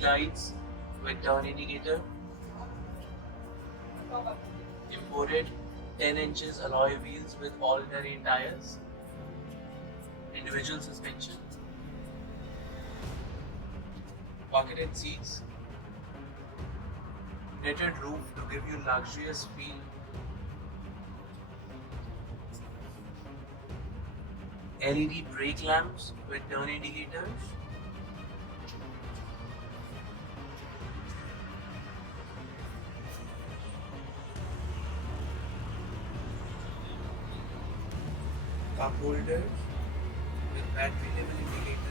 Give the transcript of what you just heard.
LED lights with turn indicator. Imported 10 inches alloy wheels with all-terrain tires. Individual suspension. Bucketed seats. Knitted roof to give you luxurious feel. LED brake lamps with turn indicators. Cup holders with battery level indicators.